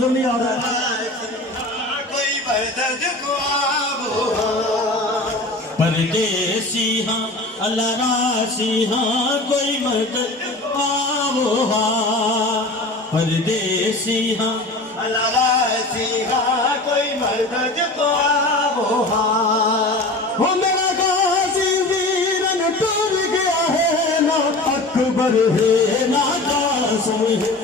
नजर नहीं आ रहा। कोई मदद को आवो परदेसी हाँ अल्लाह रासी हाँ कोई मदद आवो हाँ परदेसी हाँ अल्लाह रासी हाँ कोई मदद को आवो हाँ। वो मेरा गाजी वीरन टूट गया है ना अकबर है ना कासिम है।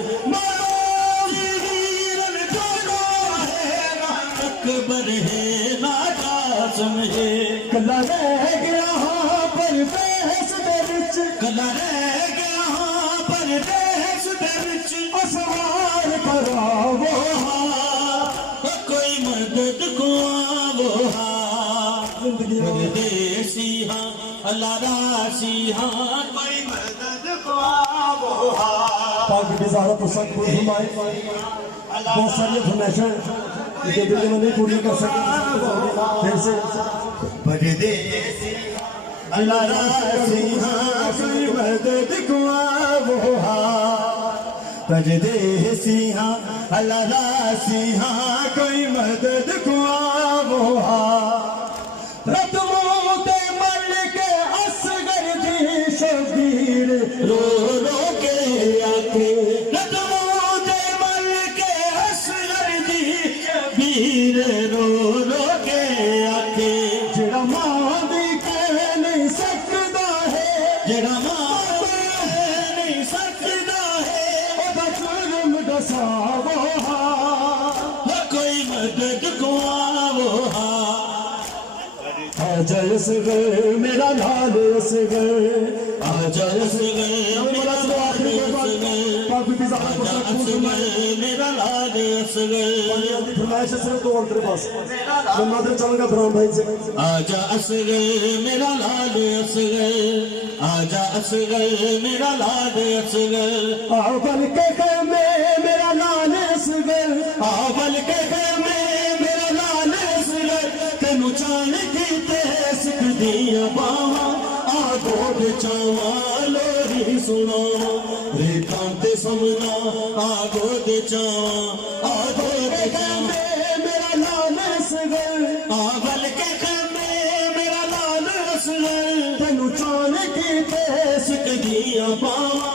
अकबर है ना कासिम है। कला रह गया हाँ पर बहस दे विच कला रह गया हाँ पर देश दे विच सवार करावो हाँ कोई मदद को आवो हाँ परदेसी हाँ अल्लाह रासी हाँ कोई मदद को आवो हाँ। पाक बिजारा पसंद को घुमाए बहुत सारी फरमाइशें के दिल में नहीं पूरी कर सके फिर से परदेसी अल्लाह रासी हाँ कोई मदद को आवो हाँ। परदेसी हाँ अल्लाह रासी हाँ कोई मदद को आवो हाँ। रतमों ते मल के असगर दी शबीर रो रो के आके रतमों दे मल के असगर दी वीर रो रो के आके जड़ा मां दी कह नहीं सकदा है जड़ा मां नहीं सकदा है ओदा जुल्म दसावो हाँ। कोई मदद को आवो हाँ आजा असगर मेरा लाल असगर आजा असगर मेरा लाल असगर पाक बिजारा पसंद को घुमाए मेरा लाल असगर फरमाइश सिर्फ दो और तेरे पास मैं मादर चाहूंगा ब्राह्मण भाई से आजा असगर मेरा लाल असगर आजा असगर मेरा लाल असगर आवल के खैमे मेरा लाल असगर आवल के खैमे मेरा लाल असगर तेनू चाण की ते सिख दिया बावा आगो चावा लोरी सुनावा रेखां ते समना आगो दे चावा आगो दे चावा मेरा लाल असगर आवल के खैमे मेरा लाल असगर तेनू चाण की सिख दिया बावा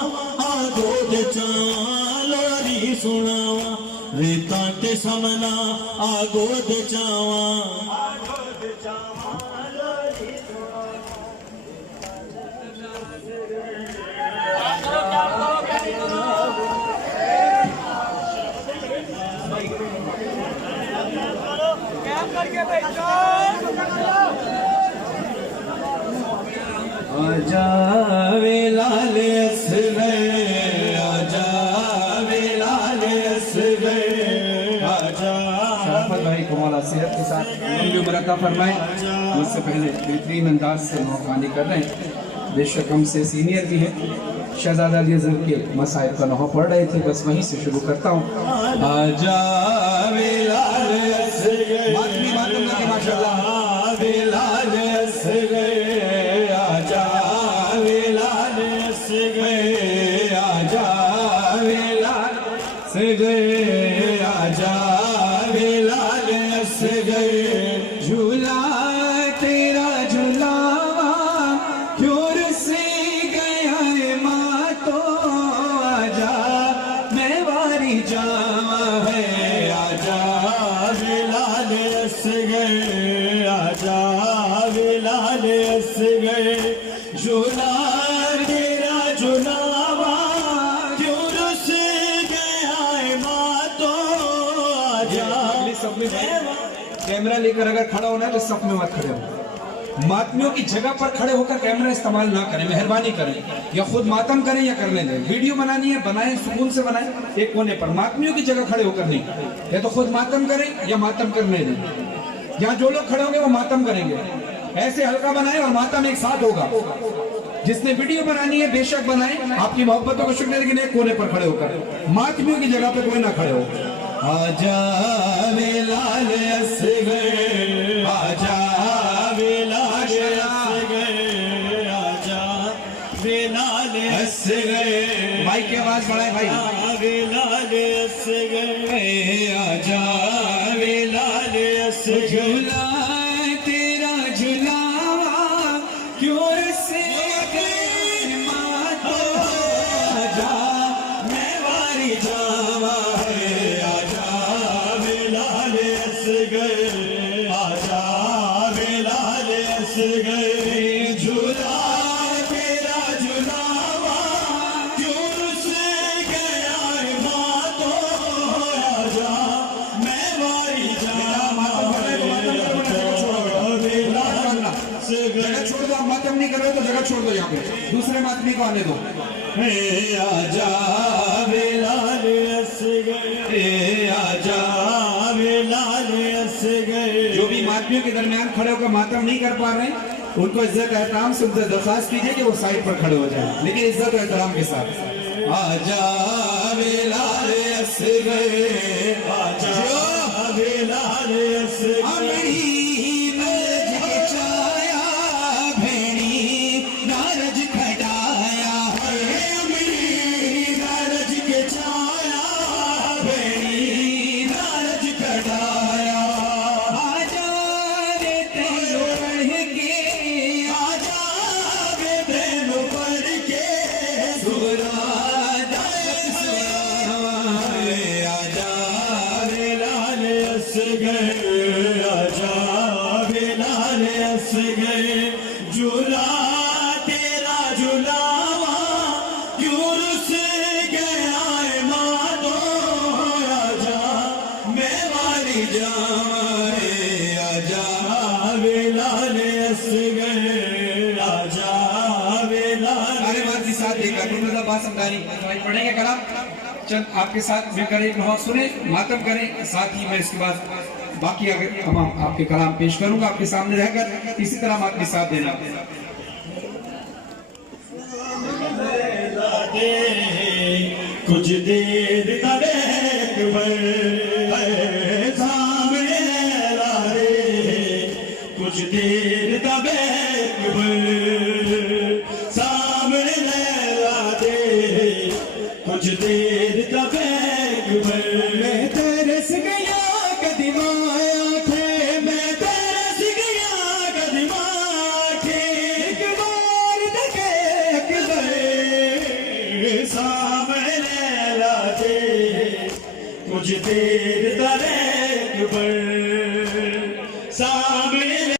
आगो दे चावा लोरी सुनावा रेखां ते समना आगो दे चावा आजा वे लाल असगर आजा वे लाल असगर आजा शराफत भाई को मौला सेहत के साथ लंबी उम्र अता फरमाए। मुझसे पहले बेहतरीन अंदाज से नौखानी कर रहे हैं, बेशक हमसे सीनियर भी हैं। शहजादा अली अज़हर के मसाइब का नौहा पढ़ रहे थे, बस वहीं से शुरू करता हूँ। आजा वे लाल असगर मातमी मातम लगे माशाअल्लाह। वे लाल असगर आजा वे लाल असगर आजा वे लाल असगर आजा वे लाल असगर झूला तेरा झूलावा क्यों रुसी गया है माँ तो आजा मैं वारी जावा है आजा वे लाल असगर आजा वे लाल असगर झूला तेरा झुलावा क्यों रुस गया है माँ तो आजा अगली सफ में कैमरा लेकर अगर खड़ा होना है तो सफ में मत खड़े हो। मातमियों की जगह पर खड़े होकर कैमरा इस्तेमाल ना करें, मेहरबानी करें, या खुद मातम करें या करने दें। वीडियो बनानी है बनाएं, सुकून से बनाएं, एक कोने पर। मातमियों की जगह खड़े होकर नहीं, या तो खुद मातम करें या मातम करने दें। यहाँ जो लोग खड़े होंगे वो मातम करेंगे, ऐसे हल्का बनाएं और मातम एक साथ होगा। जिसने वीडियो बनानी है बेशक बनाएं, आपकी मोहब्बतों को शुक्र, लेकिन एक कोने पर खड़े होकर। मातमियों की जगह पर कोई ना खड़े हो। आजा वे लाल असगर आजा वे लाल असगर आजा वे लाल असगर। माइक की आवाज बढ़ाए भाई। वे लाल असगर झूला तेरा झुलावा क्यों से गए मातो आजा मैं वारी जावा है आजा बेलाल असगर आजा बेलाल असगर झूला तेरा झुलावा क्यों से गया है मातो आजा मैं वारी जगह छोड़ दो, मातम नहीं कर रहे तो जगह छोड़ दो, यहाँ पे दूसरे मातमी को आने दो। आजा बेलाल असगर आजा बेलाल असगर। जो भी मातमियों के दरमियान खड़े होकर मातम नहीं कर पा रहे हैं उनको इज्जत एहतराम से उनसे दरखास्त कीजिए कि वो साइड पर खड़े हो जाए, लेकिन इज्जत एहतराम के साथ। आजा बेलाल असगर आजा बेलाल असगर। नारज खटाया नारज के छाया भेड़ी नारज कटाया आजा रे तेरो पढ़ के आजा वे तेनु पढ़ के सुरा आजा बेलाल असगर आजा बेलाल असगर। झूला तेरा झुलावा क्यों रुस गया है मातो आजा मैं वाली जाए आजा बेलाल असगर आजा बेलाल। सारे मातमी साथ देकर बात समझानी पढ़ेंगे कलाम, चल आपके साथ मिलकर एक बहुत सुने मातम करें, साथ ही मैं इसके बाद बाकी अगर हम आपके कलाम पेश करूंगा आपके सामने रहकर, इसी तरह मातमी साथ देना। कुछ देर तक सामने ला रे कुछ देर तक सामने ला दे कुछ देर तक मैं तरस गया कदमाया थे मैं तरस गया कदमा थे एक बार तक सामने ला दे कुछ देर तक